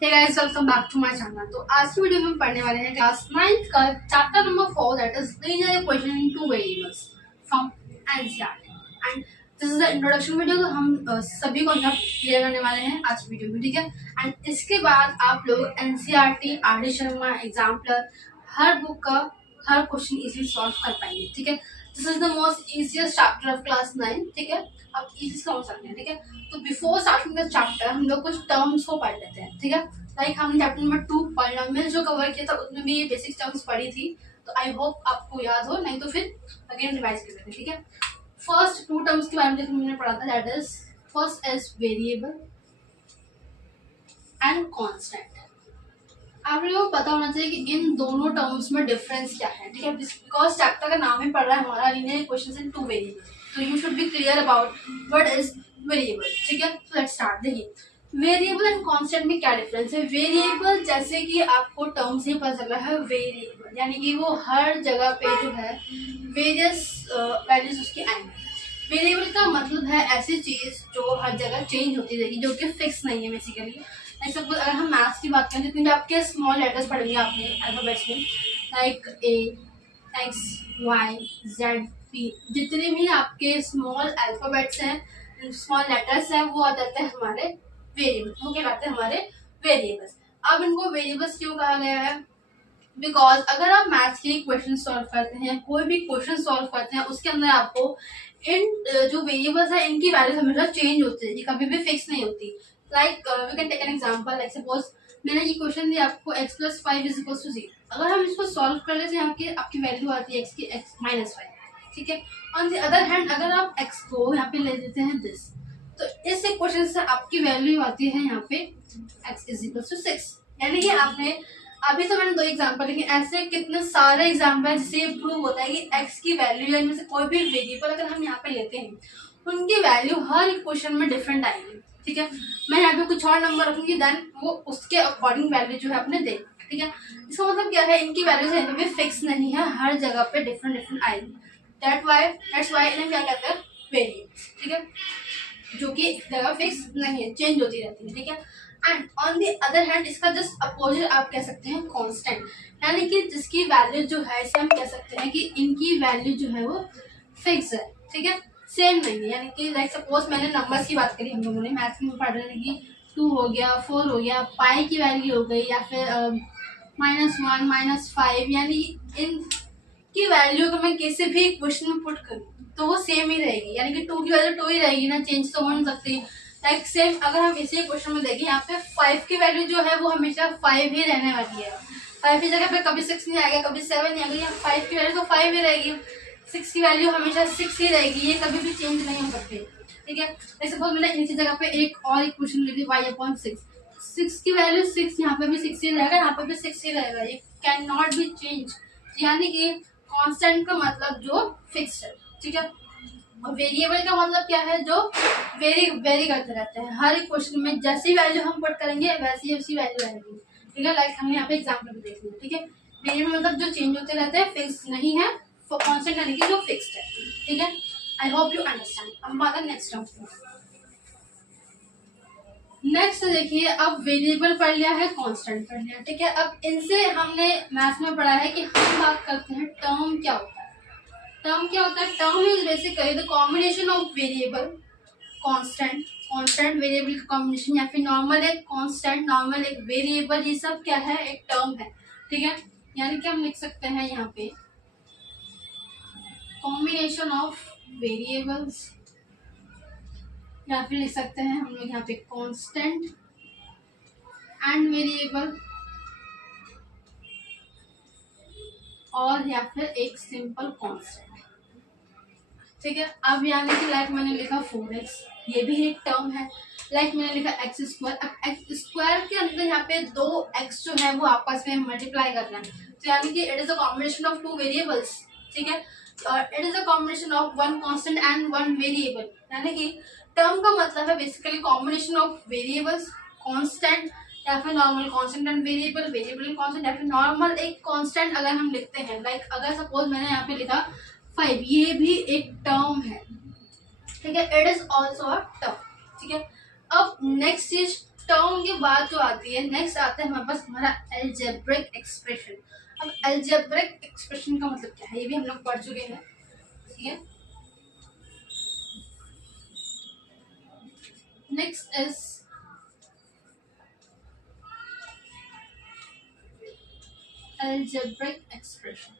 Hey guys, welcome back to my channel. तो आज की वीडियो में पढ़ने वाले हैं क्लास 9th का chapter number 4 that is linear equation in two variables from NCERT and this is the introduction video. तो हम सभी को यहाँ क्लियर करने वाले हैं आज की वीडियो में, ठीक है। एंड इसके बाद आप लोग एनसीईआरटी, आर.डी. शर्मा, एग्जाम्पलर हर बुक का हर क्वेश्चन इजीली सॉल्व कर पाएंगे, ठीक है। This is the most easiest chapter of class 9, ठीक है। आप इजी समझ सकते हैं, ठीक है। तो बिफोर स्टार्टिंग द चैप्टर हम लोग कुछ टर्म्स को पढ़ लेते हैं, ठीक है। लाइक हमने चैप्टर नंबर 2 पॉलिनोमियल जो कवर किया था उसमें भी ये बेसिक टर्म्स पढ़ी थी, तो आई होप आपको याद हो, नहीं तो फिर अगेन रिवाइज कर लेते हैं, ठीक है। फर्स्ट 2 टर्म्स के बारे में हमने पढ़ा था, that is first is variable and constant. आप लोगों को पता होना चाहिए कि इन दोनों टर्म्स में डिफरेंस क्या है, ठीक है। बिकॉज चैप्टर का नाम ही पढ़ रहा है हमारा linear equations in two variable, तो you should be clear about what is variable, ठीक है। तो लेट्स स्टार्ट। देखिए वेरिएबल एंड कांस्टेंट में क्या डिफरेंस है। वेरिएबल जैसे कि आपको टर्म से ही पता चल रहा है, वेरिएबल यानी कि वो हर जगह पे जो है वेरियस वैल्यूज उसकी आएंगी। वेरिएबल का मतलब है ऐसी चीज जो हर जगह चेंज होती रहेगी, जो कि फिक्स नहीं है बेसिकली। लाइक सपोज अगर हम मैथ्स की बात करें, जितने भी आपके स्मॉल लेटर्स पढ़ेंगे आपने अल्फाबेट्स में, like A, X, Y, Z, P, जितने भी आपके स्मॉल अल्फाबेट्स हैं, स्मॉल लेटर्स हैं, वो आ जाते हैं हमारे वेरिएबल, वो कहलाते हैं हमारे वेरिएबल्स। अब इनको वेरिएबल्स क्यों कहा गया है? बिकॉज अगर आप मैथ्स के क्वेश्चन सॉल्व करते हैं, कोई भी क्वेश्चन सॉल्व करते हैं, उसके अंदर आपको इन जो वेरिएबल्स है इनकी वैल्यूज हमेशा चेंज होती है, कभी भी फिक्स नहीं होती। Like we can take an example, like suppose मैंने ये क्वेश्चन दिया आपको x + 5 = 0। अगर हम इसको सॉल्व कर लेते हैं, आपकी वैल्यू आती है x की x - 5, ठीक है। ऑन द अदर हैंड अगर आप x को यहाँ पे ले देते हैं दिस, तो इस इक्वेशन से आपकी वैल्यू आती है यहाँ पे x = 6। यानी कि आपने अभी तो मैंने 2 एग्जांपल, लेकिन ऐसे कितने सारे एग्जांपल जिससे ये प्रूव होता है कि x की वैल्यू या इनमें से कोई भी वेरिएबल अगर हम यहाँ पे लेते हैं, उनकी वैल्यू हर इक्वेशन में डिफरेंट आएगी, ठीक है। मैं यहाँ पे कुछ और नंबर रखूंगी, देन वो उसके अकॉर्डिंग वैल्यू जो है अपने दे, ठीक है। इसका मतलब क्या है, इनकी वैल्यूज यहाँ पे फिक्स नहीं है, हर जगह पे डिफरेंट डिफरेंट आएगी। दैट्स वाई इन्हें क्या कहते हैं, वेरिएबल्स, ठीक है, जो कि जगह फिक्स नहीं है, चेंज होती रहती है, ठीक है। And on the other hand इसका जस्ट अपोजिट आप कह सकते हैं कांस्टेंट, यानी कि जिसकी वैल्यू जो है, इसे हम कह सकते हैं कि इनकी वैल्यू जो है वो फिक्स है, ठीक है, सेम नहीं है। यानी कि लाइक सपोज मैंने नंबर्स की बात करी, हम लोगों ने मैथ्स में पढ़ रहे हैं कि 2 हो गया, 4 हो गया, पाई की वैल्यू हो गई, या फिर -1 -5, यानी इन की वैल्यू अगर मैं किसी भी क्वेश्चन में पुट करूँ तो वो सेम ही रहेगी, यानी कि 2 की वैल्यू 2 ही रहेगी ना, चेंज तो हो नहीं सकती। लाइक सेम अगर हम इसी क्वेश्चन में देखें, यहाँ पे 5 की वैल्यू जो है वो हमेशा 5 ही रहने वाली है। 5 की जगह पे कभी 6 नहीं आएगा, कभी 7 नहीं आएगा, 5 की वैल्यू तो 5 ही रहेगी। 6 की वैल्यू हमेशा 6 ही रहेगी, ये कभी भी चेंज नहीं हो सकती, ठीक है। सपोज मैंने इसी जगह पे एक और इक्वेशन ले ली, y/6, 6 की वैल्यू 6, यहाँ पे भी 6 ही रहेगा, यहाँ पे भी 6 ही रहेगा, ये कैन नॉट बी चेंज। यानी कि कांस्टेंट का मतलब जो फिक्स्ड है, ठीक है। और वेरिएबल का मतलब क्या है, जो वेरी करते रहते हैं, हर एक क्वेश्चन में जैसी वैल्यू हम पुट करेंगे वैसी उसी वैल्यू आएगी, ठीक है। लाइक हमने यहाँ पे एग्जांपल भी देख लिया, ठीक है। वेरिएबल मतलब जो चेंज होते रहते हैं, फिक्स नहीं है, कांस्टेंट यानी कि जो फिक्स्ड है, ठीक है। I hope you understand. अब बात है नेक्स्ट टर्म। नेक्स्ट देखिए, अब वेरिएबल पढ़ लिया है, कांस्टेंट पढ़ लिया, ठीक है। अब इनसे हमने मैथ्स में पढ़ा है कि हम बात करते हैं टर्म क्या होता है। टर्म क्या होता है? Term is basically the combination of variable, constant, constant variable का कॉम्बिनेशन, या फिर नॉर्मल एक कांस्टेंट, नॉर्मल एक वेरिएबल, ये सब क्या है, एक टर्म है, ठीक है। यानी कि हम लिख सकते हैं यहाँ पे कॉम्बिनेशन ऑफ वेरिएबल्स, या फिर लिख सकते हैं हम लोग यहाँ पे कांस्टेंट एंड वेरिएबल, और या फिर एक सिंपल कांस्टेंट, ठीक है। अब यानी कि लाइक मैंने लिखा 4x, ये भी एक टर्म है। लाइक मैंने लिखा x², अब x² के अंदर यहाँ पे 2x जो है वो आपस में मल्टीप्लाई करना है, तो यानी कि it is a combination of 2 variables, ठीक है। और it is a combination of 1 constant and 1 variable, यानी कि टर्म का मतलब है basically combination of variables, constant, या फिर normal constant and variable, variable and constant, या फिर नॉर्मल एक कांस्टेंट अगर हम लिखते हैं। लाइक अगर सपोज मैंने यहाँ पे लिखा 5, ये भी एक टर्म है, ठीक है। It is also a term, ठीक है। अब नेक्स्ट चीज टर्म के बाद जो आती है नेक्स्ट आता है हमारे पास हमारा अलजेब्रिक एक्सप्रेशन। अब अलजेब्रिक एक्सप्रेशन का मतलब क्या है ये भी हम लोग पढ़ चुके हैं, ठीक है। Next is algebraic expression.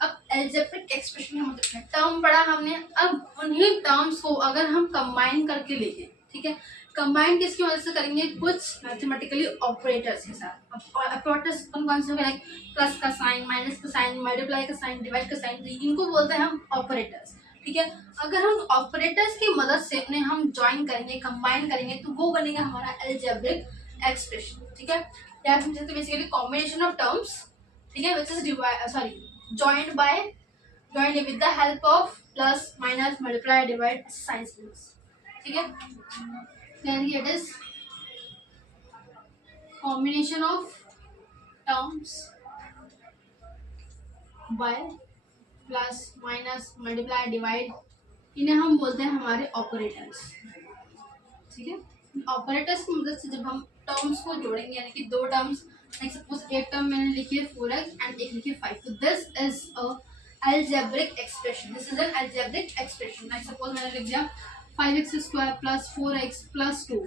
अब अलजेब्रिक एक्सप्रेशन का मतलब क्या, टर्म पढ़ा हमने, अब उन्हीं टर्म्स को अगर हम कंबाइन करके लिखें, ठीक है। कंबाइन किसकी मदद से करेंगे, कुछ मैथमेटिकली ऑपरेटर्स के साथ। ऑपरेटर्स कौन से हो गए, लाइक प्लस का साइन, माइनस का साइन, मल्टीप्लाई का साइन, डिवाइड का साइन, इनको बोलते हैं हम ऑपरेटर्स, ठीक है। अगर हम ऑपरेटर्स की मदद से उन्हें हम ज्वाइन करेंगे, कंबाइन करेंगे, तो वो बनेगा हमारा अलजेब्रिक एक्सप्रेशन, ठीक है। या फिर बेसिकली कॉम्बिनेशन ऑफ टर्म्स, ठीक है, which is joined with the help of plus, minus, multiply, divide, sign symbols, ठीक है। then it is combination of terms by plus, minus, multiply, divide, इन्हें हम बोलते हैं हमारे ऑपरेटर्स, ठीक है। ऑपरेटर्स की मदद से जब हम टर्म्स को जोड़ेंगे, यानी कि दो टर्म्स, लाइक सपोज एक टर्म मैंने लिखी है 4x एंड एक लिखी है 5, तो this is a algebraic expression, this is an algebraic expression. Like suppose मैंने लिख दिया 5x² प्लस 4x प्लस 2,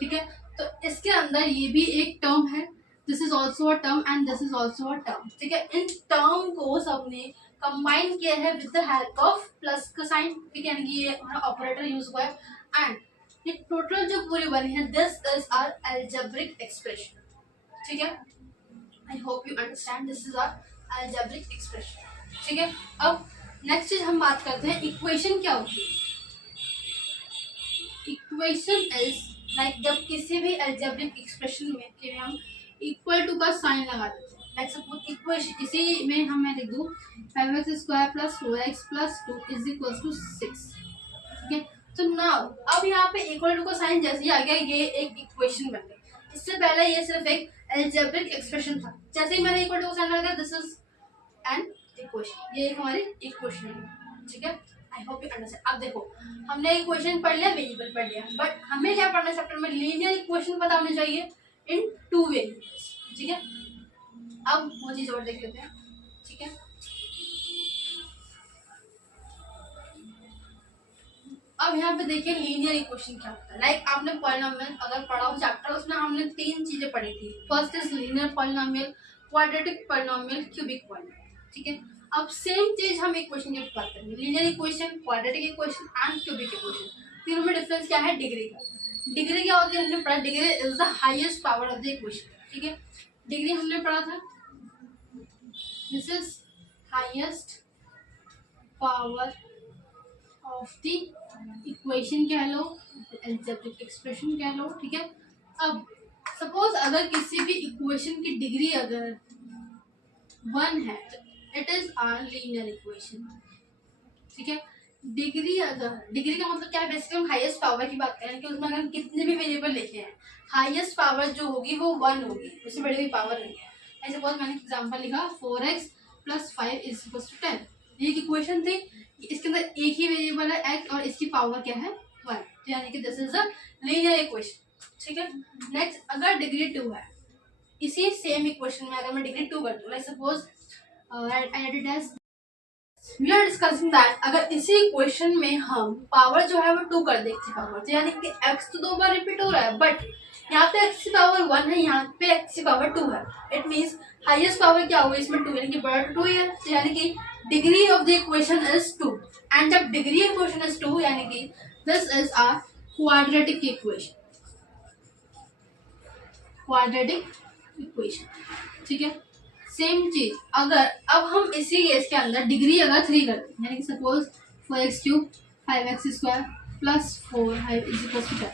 ठीक है। तो इसके अंदर ये भी एक टर्म है, this is also a term and this is also a term, ठीक है। इन टर्म को सबने कंबाइन किया है with the help of plus का साइन, ठीक है, यानी कि ये हमारा ऑपरेटर यूज हुआ है, एंड ये टोटल जो पूरी बनी है, this is our algebraic expression, ठीक है। I hope you understand, this is our algebraic expression, ठीक है। अब नेक्स्ट चीज हम बात करते हैं, इक्वेशन क्या होती है। इक्वेशन इज लाइक जब किसी भी अलजेब्रिक एक्सप्रेशन में कि हम इक्वल टू का साइन लगा देते हैं, लाइक सपोज इक्वेशन इसी में हम मैं लिख दूं 5x² plus 4x plus 2 is equal to 6, ठीक है। तो नाउ अब यहाँ पे इक्वल टू का साइन जैसे ही आ गया, ये एक इक्वेशन बन गई। इससे पहले ये सिर्फ एक अलजेब्रिक एक्सप्रेशन था, जैसे ही मैंने इक्वल टू का साइन लगा, दिस इज एन इक्वेशन, ये एक हमारी इक्वेशन है, ठीक है। I hope you understand. अब देखो हमने इक्वेशन पढ़ लिया, वेरिएबल पढ़ लिया, बट हमें क्या पढ़ना है चैप्टर में, लीनियर इक्वेशन पता होनी चाहिए इन 2 वेरिएबल्स, ठीक है। अब वो चीज और देख लेते हैं, ठीक है। अब यहाँ पे देखिए लीनियर इक्वेशन क्या होता है। लाइक आपने पॉलिनोमियल अगर पढ़ा हो चैप्टर, उसमें हमने 3 चीजें पढ़ी थी। First is linear polynomial, quadratic polynomial, cubic polynomial, ठीक है। अब सेम चीज हम इक्वेशन की बात करेंगे, linear equation, quadratic equation and cubic equation. तीनों में डिफरेंस क्या है, डिग्री का। डिग्री क्या होती है हमने पढ़ा, degree is the highest power of the equation, ठीक है। डिग्री हमने पढ़ा था, this is highest power of the equation कह लो, अलजेब्रिक एक्सप्रेशन कह लो, ठीक है। अब सपोज अगर किसी भी इक्वेशन की डिग्री अगर 1 है तो it is our linear equation, ठीक है। डिग्री का मतलब क्या है, बेसिकली हम हाईएस्ट पावर की बात करें कि उसमें अगर हम कितने भी वेरिएबल लिखे हैं, हाईएस्ट पावर जो होगी वो 1 होगी, उससे बड़ी कोई पावर नहीं है। ऐसे सपोज मैंने एग्जांपल लिखा 4x plus 5 is equal to 10, ये एक इक्वेशन थी, इसके अंदर एक ही वेरिएबल है x और इसकी पावर क्या है 1, तो यानी कि this is a linear equation, ठीक है। नेक्स्ट अगर डिग्री 2 है, इसी सेम इक्वेशन में अगर मैं डिग्री 2 कर दूं, like suppose we are discussing that अगर इसी इक्वेशन में हम पावर जो है वो 2 कर दें x की पावर, तो यानी कि x तो 2 बार रिपीट हो रहा है, बट यहाँ पे x की पावर 1 है, यहाँ पे x की पावर 2 है। इट मीन्स हाईएस्ट पावर क्या होगी इसमें 2, यानी कि बड़ा 2 है, तो यानी कि degree of the equation is 2, and जब डिग्री इक्वेशन इज 2 यानी कि this is our quadratic equation, ठीक है। सेम चीज अगर अब हम इसी केस के अंदर डिग्री अगर 3 करते हैं, यानी कि suppose 4x³ 5x² plus 4 is equal to 10,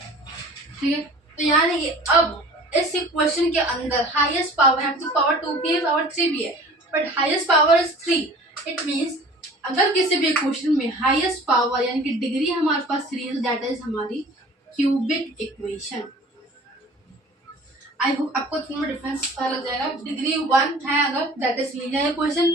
ठीक है। तो यानी कि अब इस इक्वेशन के अंदर हाईएस्ट पावर है, तो पावर 2 भी है, पावर 3 भी है, but highest power is 3। It means अगर किसी भी इक्वेशन में हाईएस्ट पावर यानी कि डिग्री हमारे पास 3 है, दैट इज हमारी क्यूबिक इक्वेशन। आई होप आपको तीनों डिफरेंस पता लग जाएगा। डिग्री 1 है अगर that is linear equation,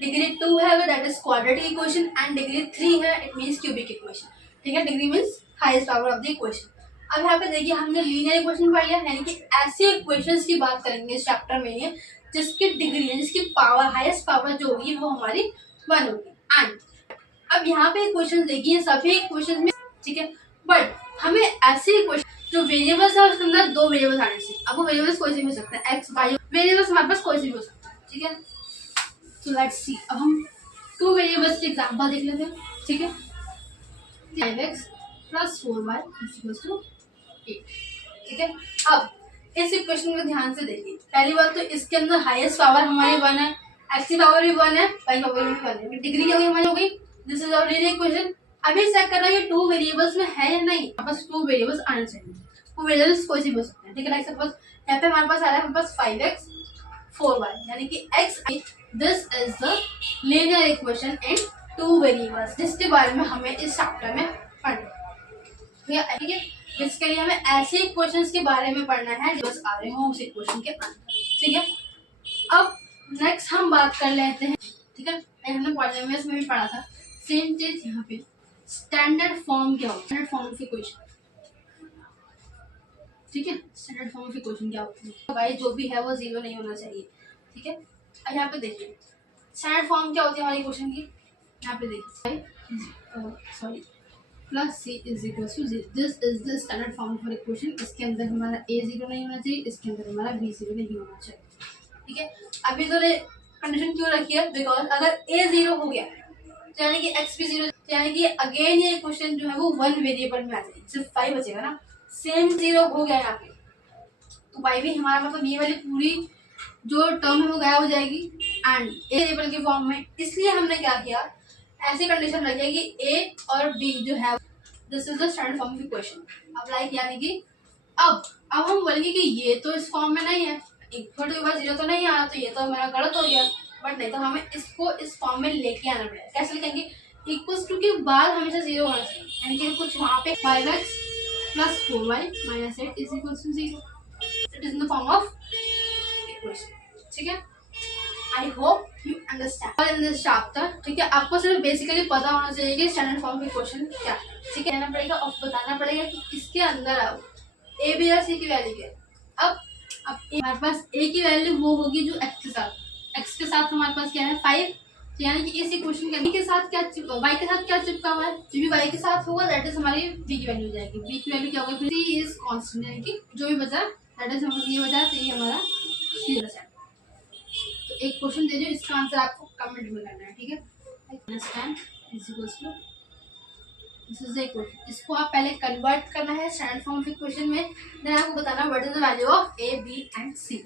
degree 2 है अगर that is quadratic equation, and degree 3 है इट मीन्स क्यूबिक इक्वेशन, ठीक है। Degree means highest power of the equation. अब यहाँ पे देखिए हमने लीनियर इक्वेशन पढ़ लिया, यानी कि ऐसे इक्वेशंस की बात करेंगे इस चैप्टर में जिसकी डिग्री है, जिसकी पावर हाईएस्ट पावर जो होगी वो हमारी 1 होगी। एंड अब यहाँ पे इक्वेशन देखिए सभी इक्वेशन में, ठीक है, बट हमें ऐसे इक्वेशन जो वेरिएबल्स है उसके अंदर 2 वेरिएबल्स आने चाहिए। अब वो वेरिएबल्स कोई से भी हो सकते हैं, एक्स वाई वेरिएबल्स हमारे पास कोई से भी हो सकते हैं, ठीक है। तो लेट्स सी, अब हम 2 वेरिएबल्स के एग्जांपल देख लेते हैं, ठीक है। 5x + 4y = 8, ठीक है। अब इस इक्वेशन को ध्यान से देखिए, पहली बात तो इसके अंदर हाईएस्ट पावर हमारी 1 है, x की पावर भी 1 है, y की पावर भी 1 है, डिग्री क्या होगी हमारी, हो गई। This is our linear equation. अभी चेक करना ये 2 वेरिएबल्स में है या नहीं, बस 2 वेरिएबल्स आने चाहिए। 2 वेरिएबल्स कोई से भी हो सकते हैं, ठीक है। लाइक सपोज यहाँ पे हमारे पास आ रहा है हमारे पास 5x 4y, यानी कि x, this is the linear equation in 2 variables, जिसके बारे में हमें इस चैप्टर में पढ़ना है, ठीक है। बेसिकली हमें ऐसे इक्वेशंस के बारे में पढ़ना है जो बस आ रहे हो उस इक्वेशन के अंदर, ठीक है। अब नेक्स्ट हम बात कर लेते हैं, ठीक है। हमने पॉलिनोमियल्स में भी पढ़ा था सेम चीज यहाँ पे। स्टैंडर्ड फॉर्म क्या होता है, स्टैंडर्ड फॉर्म ऑफ इक्वेशन, ठीक है। स्टैंडर्ड फॉर्म ऑफ इक्वेशन क्या होती है, भाई जो भी है वो 0 नहीं होना चाहिए, ठीक है। अब यहाँ पे देखिए स्टैंडर्ड फॉर्म क्या होती है हमारी इक्वेशन की, यहाँ पे देखिए sorry plus C is equal to zero, this is the standard form for equation. इसके अंदर हमारा a 0 नहीं होना चाहिए, इसके अंदर हमारा b 0 नहीं होना चाहिए, ठीक है। अभी तो कंडीशन क्यों रखी है, बिकॉज अगर a 0 हो गया तो यानी कि x भी 0, यानी कि अगेन ये क्वेश्चन जो है वो 1 वेरिएबल में आ जाएगी, सिर्फ 5 बचेगा ना। सेम 0 हो गया यहाँ पे तो y भी हमारा मतलब ये वाली पूरी जो टर्म है वो गायब हो जाएगी एंड a वेरिएबल के फॉर्म में। इसलिए हमने क्या किया, ऐसी कंडीशन रखी है कि a और b जो है this is the standard form of equation. अब लाइक यानी कि अब हम बोलेंगे कि ये तो इस फॉर्म में नहीं है, इक्वल टू के बाद 0 तो नहीं आया, तो ये तो हमारा गलत हो गया। बट नहीं, तो हमें इसको इस फॉर्म में लेके आना पड़ेगा। कैसे लिखेंगे, इक्वल्स टू के बाद हमेशा 0 होना चाहिए, यानी कि कुछ वहाँ पे 5x + 4y - 8 = 0। It is in the form of equation, ठीक है। I hope you understand in this chapter, ठीक है। आपको सिर्फ बेसिकली पता होना चाहिए कि स्टैंडर्ड फॉर्म ऑफ इक्वेशन क्या है, ठीक है। कहना पड़ेगा और बताना पड़ेगा कि इसके अंदर आओ a b और c की वैल्यू क्या है। अब हमारे पास a की वैल्यू वो होगी जो x के साथ हमारे पास क्या है 5, तो यानी कि इस इक्वेशन के साथ क्या y के साथ क्या चिपका हुआ है, जो भी y के साथ होगा दैट इज हमारी b की वैल्यू हो जाएगी। b की वैल्यू क्या होगी, फिर c इज कांस्टेंट, यानी कि जो भी बचा दैट इज हमारा ये बचा, तो ये हमारा 0%। तो एक क्वेश्चन दे दो, इसका आंसर आपको कमेंट में करना है, ठीक है। Understand is equals to this is the equation. इसको आप पहले कन्वर्ट करना है स्टैंडर्ड फॉर्म ऑफ इक्वेशन में, देन आपको बताना what is the value of a b and c।